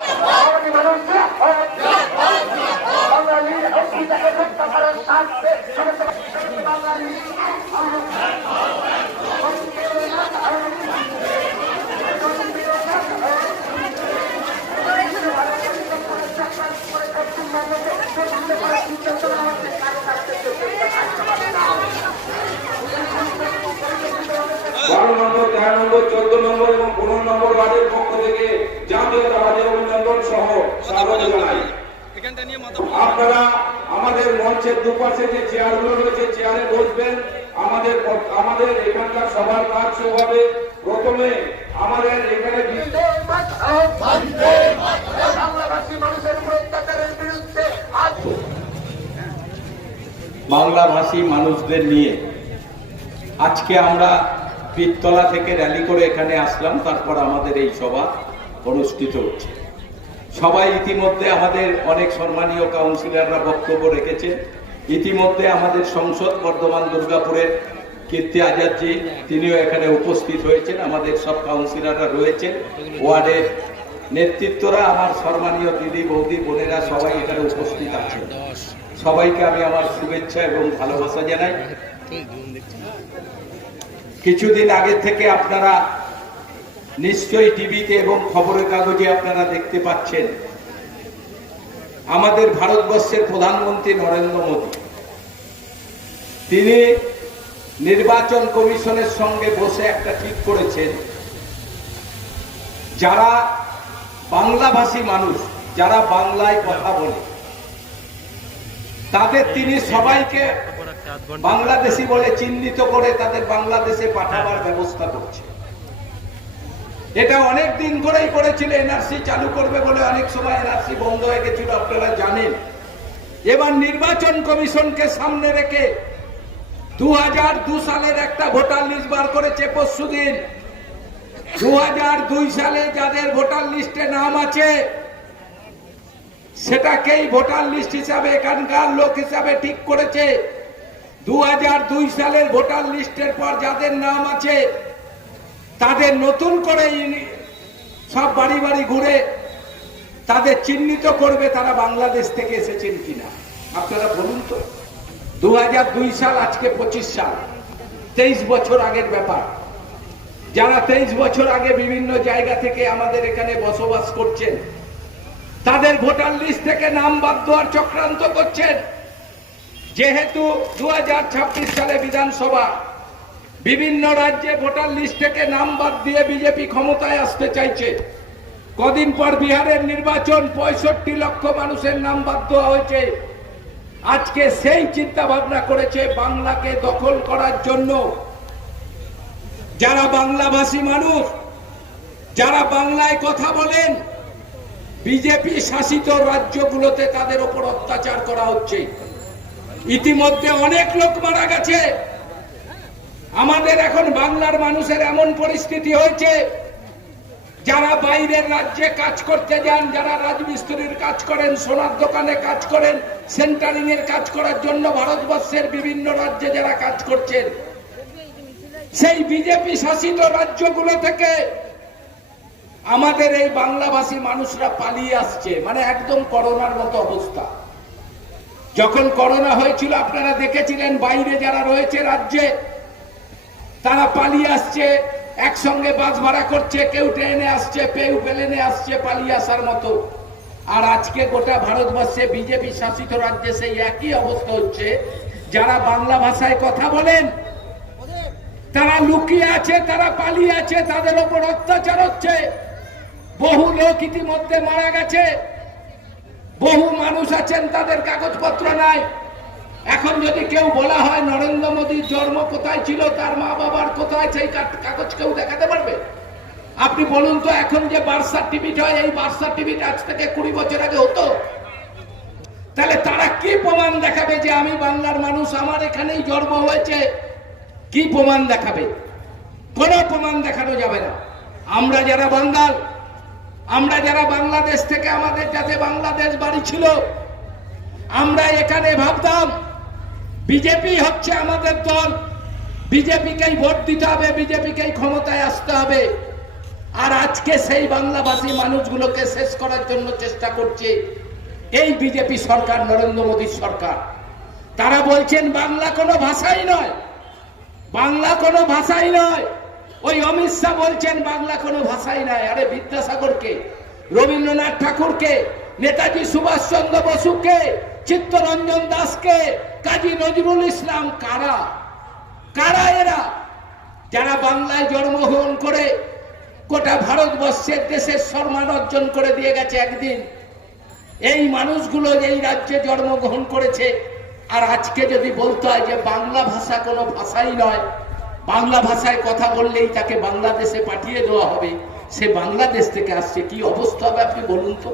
বাঙালি মানুষরা বাঙালির অস্মিতাকে রক্ষা করার স্বার্থে সমস্ত বাঙালি বারো নম্বর তেরো নম্বর চোদ্দ নম্বর এবং পনেরো নম্বর ওয়ার্ডের পক্ষ থেকে জাতীয়তাবাদী অভিনন্দন সহ স্বাগত জানাই। আপনারা আমাদের মঞ্চের দুপাশে যে চেয়ারগুলো রয়েছে চেয়ারে বসবেন। আমাদের আমাদের এখানকার সবার কাজ হবে। প্রথমে আমাদের এখানে বি- বাংলাভাষী মানুষের উপর অত্যাচারের বিরুদ্ধে আজ বাংলাভাষী মানুষদের নিয়ে আজকে আমরা পীরতলা থেকে র্যালি করে এখানে আসলাম, তারপর আমাদের এই সভা অনুষ্ঠিত হচ্ছে। সবাই ইতিমধ্যে আমাদের অনেক সম্মানীয় কাউন্সিলররা বক্তব্য রেখেছে ইতিমধ্যে আমাদের সংসদ বর্ধমান দুর্গাপুরের কীর্তি আজাদজি, তিনিও এখানে উপস্থিত হয়েছেন। আমাদের সব কাউন্সিলররা রয়েছেন। ওয়ার্ডের নেতৃত্বরা, আমার সম্মানীয় দিদি, বৌদি, বোনেরা সবাই এখানে উপস্থিত আছেন। সবাইকে আমি আমার শুভেচ্ছা এবং ভালোবাসা জানাই। কিছুদিন আগে থেকে আপনারা নিশ্চয়ই টিভিতে এবং খবরের কাগজে আপনারা দেখতে পাচ্ছেন, আমাদের ভারতবর্ষের প্রধানমন্ত্রী নরেন্দ্র মোদী। তিনি নির্বাচন কমিশনের সঙ্গে বসে একটা ঠিক করেছেন, যারা বাংলাভাষী মানুষ, যারা বাংলায় কথা বলে, তাদের তিনি সবাইকে বাংলাদেশি বলে চিহ্নিত করে তাদের বাংলাদেশে পাঠাবার ব্যবস্থা করছে। এটা অনেক দিন ধরেই করেছিল, এনআরসি চালু করবে বলে অনেক সময় এনআরসি বন্ধ হয়ে গেছিল, আপনারা জানেন। এবার নির্বাচন কমিশনকে সামনে রেখে দু সালের একটা ভোটার লিস্ট বার করেছে পরশু দিন। দু হাজার দুই সালে যাদের ভোটার লিস্টে নাম আছে, সেটাকেই ভোটার লিস্ট হিসাবে এখানকার লোক হিসাবে ঠিক করেছে। দু সালের ভোটার লিস্টের পর যাদের নাম আছে, তাদের নতুন করে সব বাড়ি বাড়ি ঘুরে তাদের চিহ্নিত করবে তারা বাংলাদেশ থেকে এসেছেন কিনা। আপনারা বলুন তো দু দুই সাল, আজকে পঁচিশ সাল, তেইশ বছর আগের ব্যাপার। যারা তেইশ বছর আগে বিভিন্ন জায়গা থেকে আমাদের এখানে বসবাস করছেন, তাদের ভোটার লিস্ট থেকে নাম বাদ দেওয়ার চক্রান্ত করছেন। যেহেতু দু হাজার ছাব্বিশ সালে বিধানসভা, বিভিন্ন রাজ্যে ভোটার লিস্ট থেকে নাম বাদ দিয়ে বিজেপি ক্ষমতায় আসতে চাইছে। কদিন পর বিহারের নির্বাচন পঁয়ষট্টি লক্ষ মানুষের নাম বাদ দেওয়া হয়েছে। আজকে সেই চিন্তা ভাবনা করেছে বাংলাকে দখল করার জন্য। যারা বাংলাভাষী মানুষ, যারা বাংলায় কথা বলেন, বিজেপি শাসিত রাজ্যগুলোতে তাদের ওপর অত্যাচার করা হচ্ছে। ইতিমধ্যে অনেক লোক মারা গেছে। আমাদের এখন বাংলার মানুষের এমন পরিস্থিতি হয়েছে, যারা বাইরের রাজ্যে কাজ করতে যান, যারা রাজমিস্ত্রির কাজ করেন, সোনার দোকানে কাজ করেন সেন্টারিং এর কাজ করার জন্য ভারতবর্ষের বিভিন্ন রাজ্যে যারা কাজ করছেন, সেই বিজেপি শাসিত রাজ্যগুলো থেকে আমাদের এই বাংলাভাষী মানুষরা পালিয়ে আসছে। মানে একদম করোনার মতো অবস্থা। যখন করোনা হয়েছিল, আপনারা দেখেছিলেন বাইরে যারা রয়েছে রাজ্যে, তারা পালিয়ে আসছে, একসঙ্গে বাস ভাড়া করছে, কেউ ট্রেনে আসছে, কেউ প্লেনে আসছে পালিয়ে আসার মতো। আর আজকে গোটা ভারতবর্ষে বিজেপি শাসিত রাজ্যে সেই একই অবস্থা হচ্ছে, যারা বাংলা ভাষায় কথা বলেন, তারা লুকিয়ে আছে, তারা পালিয়ে আছে, তাদের ওপর অত্যাচার হচ্ছে। বহু লোক ইতিমধ্যে মারা গেছে। বহু মানুষ আছেন, তাদের কাগজপত্র নাই। এখন যদি কেউ বলা হয়, নরেন্দ্র মোদীর জন্ম কোথায় ছিল, তার মা বাবার কোথায়, সেই কাগজ কেউ দেখাতে পারবে? আপনি বলুন তো, এখন যে বার্থ সার্টিফিকেট হয়, এই বার্থ সার্টিফিকেট আজ থেকে কুড়ি বছর আগে হতো। তাহলে তারা কি প্রমাণ দেখাবে যে আমি বাংলার মানুষ, আমার এখানেই জন্ম হয়েছে? কি প্রমাণ দেখাবে? কোনো প্রমাণ দেখানো যাবে না। আমরা যারা বাঙ্গাল আমরা যারা বাংলাদেশ থেকে আমাদের যাতে বাংলাদেশ বাড়ি ছিল, আমরা এখানে ভাবতাম, বিজেপি হচ্ছে আমাদের দল। বিজেপিকেই ভোট দিতে হবে, বিজেপিকেই ক্ষমতায় আসতে হবে। আর আজকে সেই বাংলাভাষী মানুষগুলোকে শেষ করার জন্য চেষ্টা করছে এই বিজেপি সরকার, নরেন্দ্র মোদীর সরকার। তারা বলছেন, বাংলা কোনো ভাষাই নয়। বাংলা কোনো ভাষাই নয়। ওই অমিত শাহ বলছেন, বাংলা কোনো ভাষাই নাই। আরে বিদ্যাসাগরকে, রবীন্দ্রনাথ ঠাকুরকে, নেতাজি সুভাষচন্দ্র বসুকে, চিত্তরঞ্জন দাসকে, কাজী নজরুল ইসলাম কারা? কারা এরা? যারা বাংলায় জন্মগ্রহণ করে, গোটা ভারতবর্ষের দেশের সম্মান অর্জন করে দিয়ে গেছে একদিন। এই মানুষগুলো এই রাজ্যে জন্মগ্রহণ করেছে। আর আজকে যদি বলতে হয় যে বাংলা ভাষা কোনো ভাষাই নয় বাংলা ভাষায় কথা বললেই তাকে বাংলাদেশে পাঠিয়ে দেওয়া হবে। সে বাংলাদেশ থেকে আসছে। কি অবস্থা হবে আপনি বলুন তো?